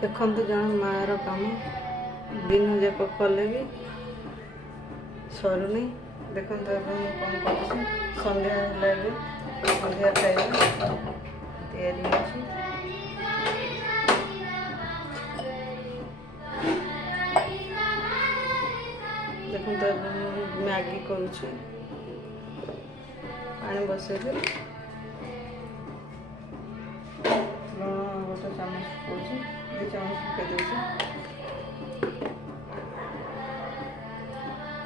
देखु जन मार कम दिन जाक कले भी सरुनी। देखो कौन कर सन्ध्या सन्ध्या खाଇବା तैयारी अच्छी। देखो तो मैगी करुच्छे पानी बसैली लुण गोटे चामच पकाउछि 2 चामच पकाई देछि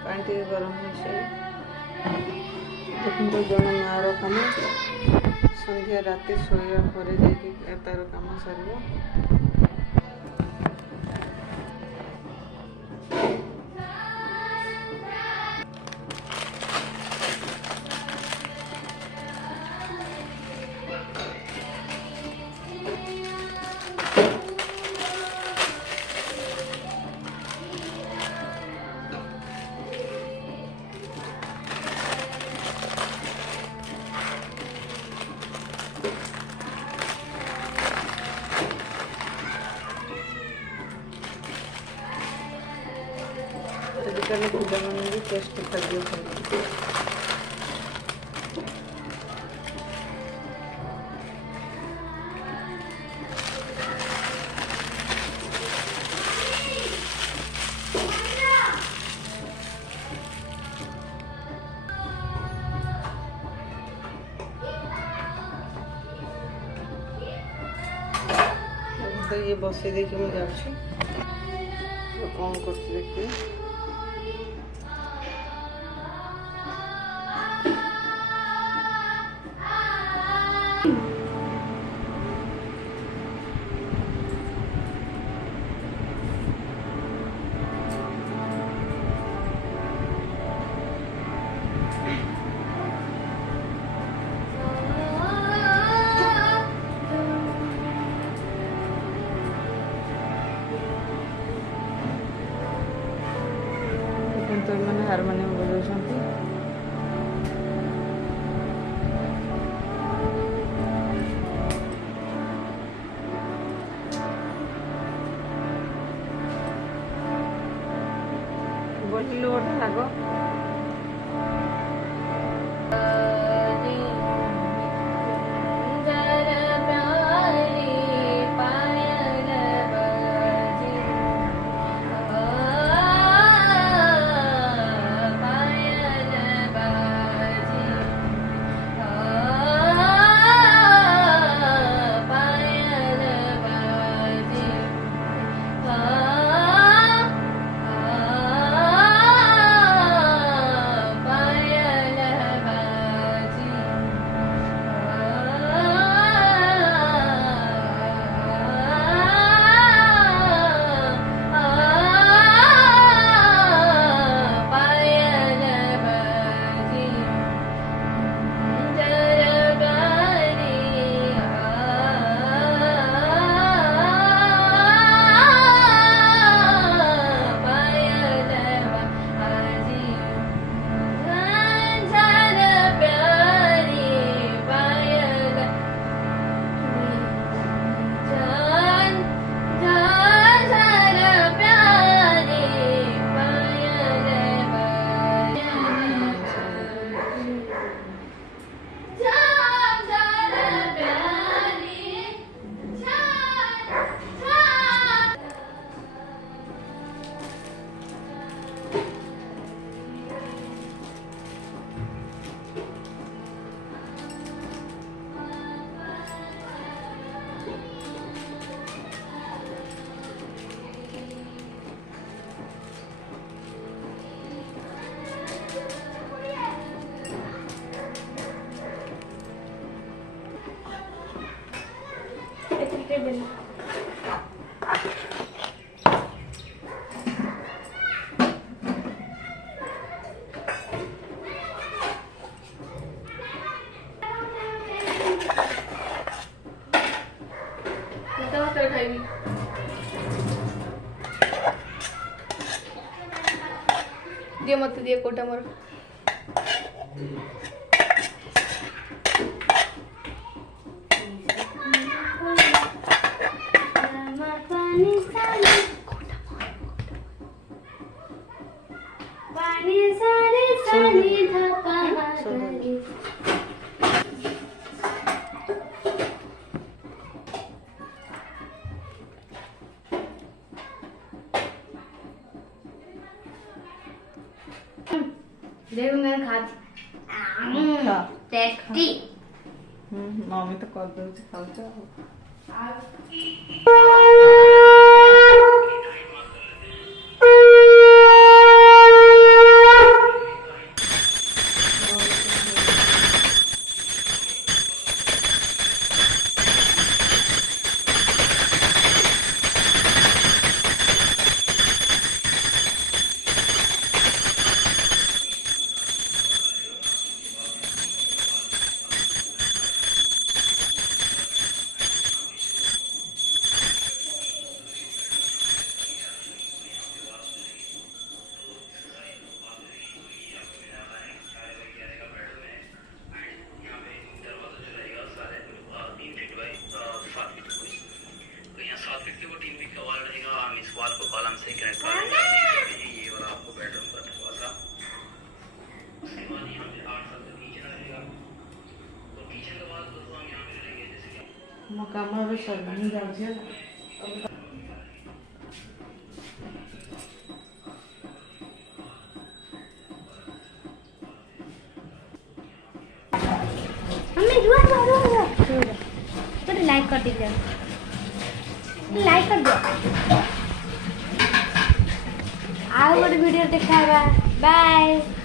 पानी टे गरम हो। देखो तो जन मार कम सन्ध्या राति शोया पर तार कम सर। आजिकल पूजा मैंने भी टेस्टी खाद्य खाई। तो ये बसई देखिए मुझे जाऊँ कौन कर देखिए। तो मैंने हारमोनियम बजाउछंती। बोलिलो गोटे राग खाइबी दिए मत दिए कोटा मोर Mama. देव मैं खाती टेस्टी मम्मी तो कर दଉଛି ଖାଉଛ ମୋ କାମ ଏବେ ସରିଲାଣି ଯାଉଛି ହେଲା मम्मी रुआ तो लाइक कर दीजिए लाइक कर दो आओ गोटे वीडियो देखा बाय